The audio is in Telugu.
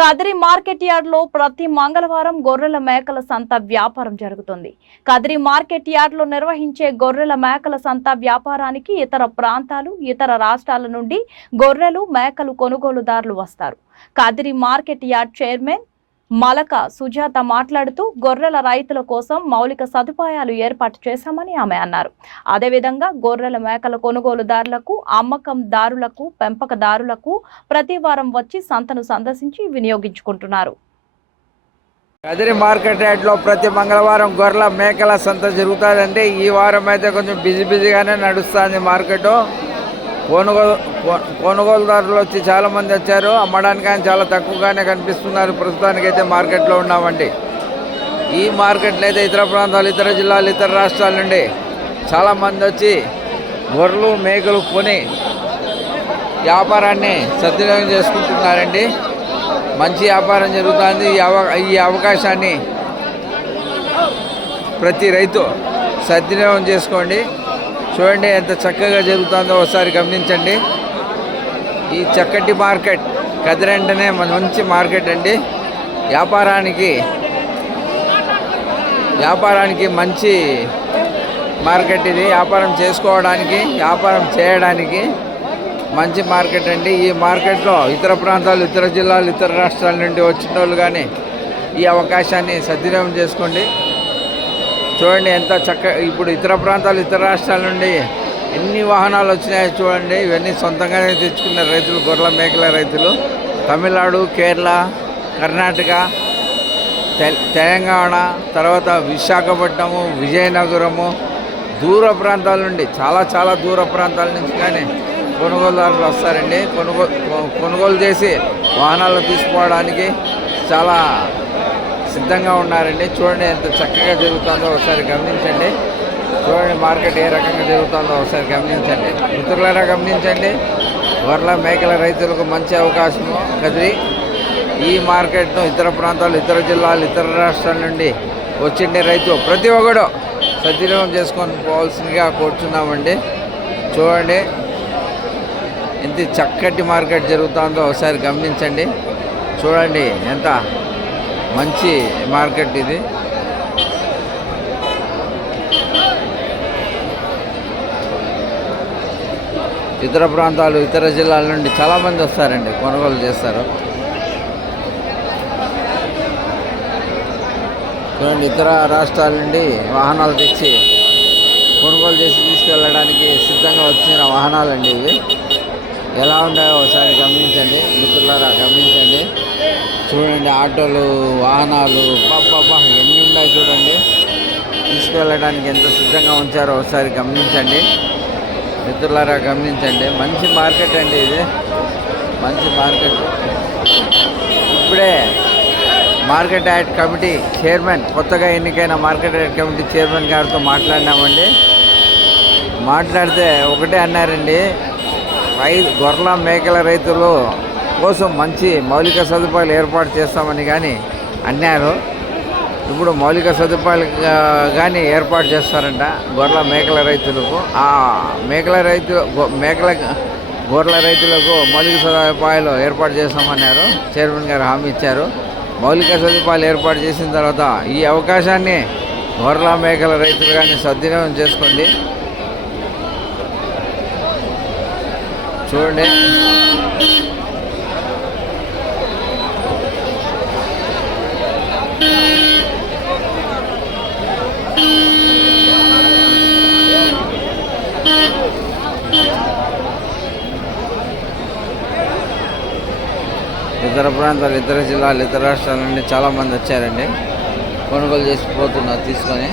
కదిరి మార్కెట్ యార్డ్ లో ప్రతి మంగళవారం గొర్రెల మేకల సంత వ్యాపారం జరుగుతుంది. కదిరి మార్కెట్ యార్డ్ లో నిర్వహించే గొర్రెల మేకల సంత వ్యాపారానికి ఇతర ప్రాంతాలు, ఇతర రాష్ట్రాల నుండి గొర్రెలు, మేకలు కొనుగోలుదారులు వస్తారు. Kadiri market yard chairman Malaka Sujatha మాట్లాడుతూ గొర్రెల రైతుల కోసం మౌలిక సదుపాయాలు ఏర్పాటు చేశామని ఆమె అన్నారు. అదేవిధంగా గొర్రెల మేకల కొనుగోలుదారులకు, అమ్మకందారులకు, పెంపకదారులకు ప్రతి వారం వచ్చి సంతను సందర్శించి వినియోగించుకుంటున్నారు. కదిరి మార్కెట్ యార్డ్లో ప్రతి మంగళవారం గొర్రెల మేకల సంత జరుగుతుందంటే ఈ వారం అయితే కొంచెం బిజీగానే నడుస్తుంది మార్కెట్. కొనుగోలుదారులు వచ్చి చాలామంది వచ్చారు. అమ్మడానికి కానీ చాలా తక్కువగానే కనిపిస్తున్నారు. ప్రస్తుతానికైతే మార్కెట్లో ఉన్నామండి. ఈ మార్కెట్లో అయితే ఇతర ప్రాంతాలు, ఇతర జిల్లాలు, ఇతర రాష్ట్రాల నుండి చాలామంది వచ్చి గొర్రెలు, మేకలు కొని వ్యాపారాన్ని సద్వినియోగం చేసుకుంటున్నారండి. మంచి వ్యాపారం జరుగుతుంది. ఈ అవకాశాన్ని ప్రతి రైతు సద్వినియోగం చేసుకోండి. చూడండి ఎంత చక్కగా జరుగుతుందో ఒకసారి గమనించండి. ఈ చక్కటి మార్కెట్ కదిరి అంటేనే మంచి మార్కెట్ అండి. వ్యాపారానికి మంచి మార్కెట్ ఇది. వ్యాపారం చేసుకోవడానికి, వ్యాపారం చేయడానికి మంచి మార్కెట్ అండి. ఈ మార్కెట్లో ఇతర ప్రాంతాలు, ఇతర జిల్లాలు, ఇతర రాష్ట్రాల నుండి వచ్చిన వాళ్ళు కానీ ఈ అవకాశాన్ని సద్వినియోగం చేసుకోండి. చూడండి ఎంత ఇప్పుడు ఇతర ప్రాంతాలు, ఇతర రాష్ట్రాల నుండి ఎన్ని వాహనాలు వచ్చినాయో చూడండి. ఇవన్నీ సొంతంగానే తెచ్చుకున్న రైతులు, గొర్రెల మేకల రైతులు. తమిళనాడు, కేరళ, కర్ణాటక, తెలంగాణ, తర్వాత విశాఖపట్నము, విజయనగరము, దూర ప్రాంతాల నుండి చాలా దూర ప్రాంతాల నుంచి కానీ కొనుగోలుదారులు వస్తారండి. కొనుగోలు చేసి వాహనాలు తీసుకోవడానికి చాలా సిద్ధంగా ఉన్నారండి. చూడండి ఎంత చక్కగా జరుగుతుందో ఒకసారి గమనించండి. చూడండి మార్కెట్ ఏ రకంగా జరుగుతుందో ఒకసారి గమనించండి. మిత్రులారా గమనించండి. గొర్రెల మేకల రైతులకు మంచి అవకాశము కదిరి. ఈ మార్కెట్ను ఇతర ప్రాంతాలు, ఇతర జిల్లాలు, ఇతర రాష్ట్రాల నుండి వచ్చిండే రైతు ప్రతి ఒక్కడు సద్వినియోగం చేసుకొని పోవాల్సిందిగా కోరుచున్నామండి. చూడండి ఎంత చక్కటి మార్కెట్ జరుగుతుందో ఒకసారి గమనించండి. చూడండి ఎంత మంచి మార్కెట్ ఇది. ఇతర ప్రాంతాలు, ఇతర జిల్లాల నుండి చాలామంది వస్తారండి, కొనుగోలు చేస్తారు. చూడండి ఇతర రాష్ట్రాల నుండి వాహనాలు తెచ్చి కొనుగోలు చేసి తీసుకెళ్ళడానికి సిద్ధంగా వచ్చిన వాహనాలండి ఇవి. ఎలా ఉన్నాయో ఒకసారి గమనించండి మిత్రులారా, గమనించండి. చూడండి ఆటోలు, వాహనాలు ఎన్ని ఉన్నాయి చూడండి. తీసుకెళ్ళడానికి ఎంత సిద్ధంగా ఉంచారో ఒకసారి గమనించండి మిత్రులారా, గమనించండి. మంచి మార్కెట్ అండి ఇది, మంచి మార్కెట్. ఇప్పుడే మార్కెట్ యార్డ్ కమిటీ చైర్మన్, కొత్తగా ఎన్నికైన మార్కెట్ యార్డ్ కమిటీ చైర్మన్ గారితో మాట్లాడినామండి. మాట్లాడితే ఒకటే అన్నారండి, గొర్రెల మేకల రైతులు కోసం మంచి మౌలిక సదుపాయాలు ఏర్పాటు చేస్తామని కానీ అన్నారు. ఇప్పుడు మౌలిక సదుపాయాలు కానీ ఏర్పాటు చేస్తారంట గొర్రెల మేకల రైతులకు. ఆ గొర్రెల రైతులకు మౌలిక సదుపాయాలు ఏర్పాటు చేస్తామన్నారు. చైర్మన్ గారు హామీ ఇచ్చారు. మౌలిక సదుపాయాలు ఏర్పాటు చేసిన తర్వాత ఈ అవకాశాన్ని గొర్రెల మేకల రైతులు కానీ సద్వినియోగం చేసుకోండి. చూడండి ఇతర ప్రాంతాలు, ఇతర జిల్లాలు, ఇతర రాష్ట్రాల నుండి చాలామంది వచ్చారండి. కొనుగోలు చేసి పోతున్నారు తీసుకొని.